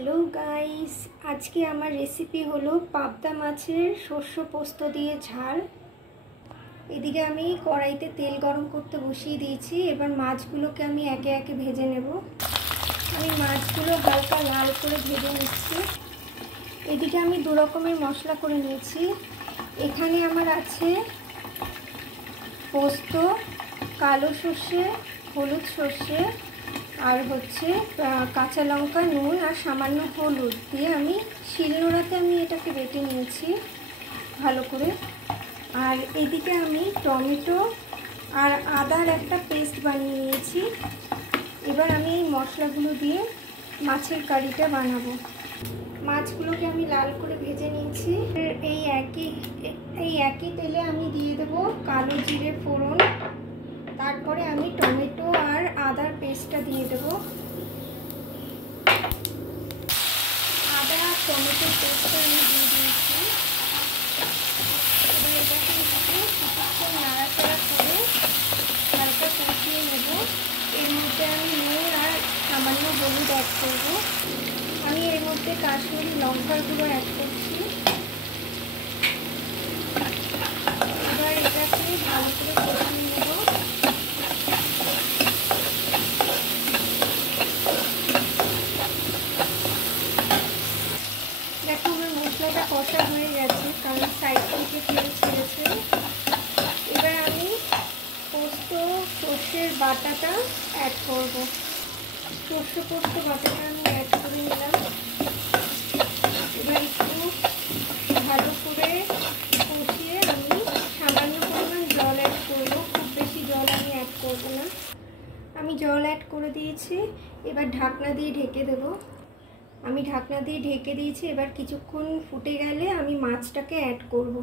Hello guys, आज के आमार रेसिपि हलो पाबदा माछेर शस्य पोस्त दिए झाल। एदिके आमी कड़ाईते तेल गरम करते बसिए दिएछि। एबार माछगुलोके आमी एके एके भेजे नेब। आमी माछगुलो हालका लाल करे भेजे निচ্ছি। एदिके आमी दो रकमेर मशला करे निয়েছি। एखाने आमार आछे पोस्त, कालो सर्षे, हलुद सर्षे और होच्छे काँचा लंका, नून और सामान्य हलुद दिए आमी शिलनोड़ाते आमी एटाके बेटे निয়েছি भालो करे। और एदिके आमी टमेटो और आदार एक पेस्ट बानिए निয়েছি। एबार आमी এই मशलागुलो दिए माछेर कारिटा बानाबो। माछगुलोके आमी लाल करे भेजे निয়েছি। এই একই তেলে আমি দিয়ে দেব কালো জিরে ফোড়ন। তারপরে আমি টমেটো আর আদার পেস্টটা দিয়ে দেব। আদা আর টমেটোর পেস্টটা আমি দিয়ে দিয়েছি। এবার এটাকে একটু কিছুক্ষণ নাড়াচাড়া করে হালকা কষিয়ে নেব। এর মধ্যে আমি নুন আর সামান্য হলুদ অ্যাড করব। আমি এর মধ্যে কাশ্মীরি লঙ্কার গুঁড়ো অ্যাড করছি। এবার এটাকে ভালো করে কষিয়ে নেব। देखो আমার মশলাটা কষা হয়ে গেছে, কারণ সাইড থেকে তেল ছেড়েছে। এবার আমি পোস্ত সর্ষের বাটাটা অ্যাড করব। সর্ষে পোস্ত বাটাটা আমি অ্যাড করে নিলাম। এবার একটু ভালো করে কষিয়ে আমি সামান্য পরিমাণ জল অ্যাড করব। খুব বেশি জল আমি অ্যাড করব না। আমি জল অ্যাড করে দিয়েছি। এবার ঢাকনা দিয়ে ঢেকে দেব। আমি ঢাকনা দিয়ে ঢেকে দিয়েছি। এবার কিছুক্ষণ ফুটে গেলে আমি মাছটাকে অ্যাড করব।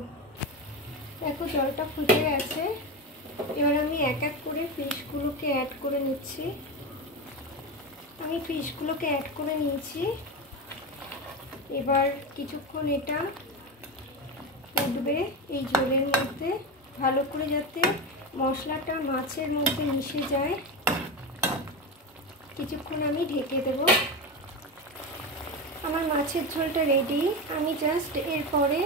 দেখো জলটা ফুটে গেছে। এবার আমি এক এক করে ফিশগুলোকে অ্যাড করে নিচ্ছি। আমি ফিশগুলোকে অ্যাড করে নিয়েছি। এবার কিছুক্ষণ এটা ফুটবে এই ঝোলের মধ্যে, ভালো করে যাতে মশলাটা মাছের মধ্যে মিশে যায়। কিছুক্ষণ আমি ঢেকে দেব। আমার মাছের ঝোলটা রেডি। আমি জাস্ট এরপরে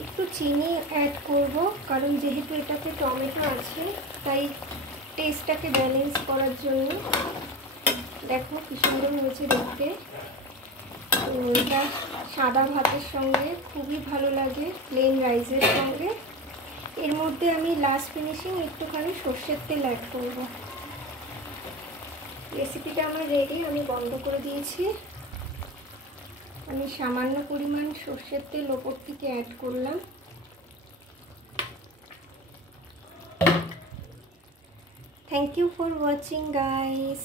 একটু চিনি অ্যাড করব, কারণ যেহেতু এটাতে টমেটো আছে তাই টেস্টটাকে ব্যালেন্স করার জন্য। দেখো কি সুন্দর হয়েছে দেখতে। তো এটা সাদা ভাতের সঙ্গে খুবই ভালো লাগে, প্লেন রাইসের সঙ্গে। এর মধ্যে আমি লাস্ট ফিনিশিং একটুখানি সর্ষের তেল অ্যাড করব। রেসিপিটা আমার রেডি। আমি বন্ধ করে দিয়েছি। আমি সামান্য পরিমাণ সর্ষের তেল ওপর থেকে অ্যাড করলাম। Thank you for watching guys.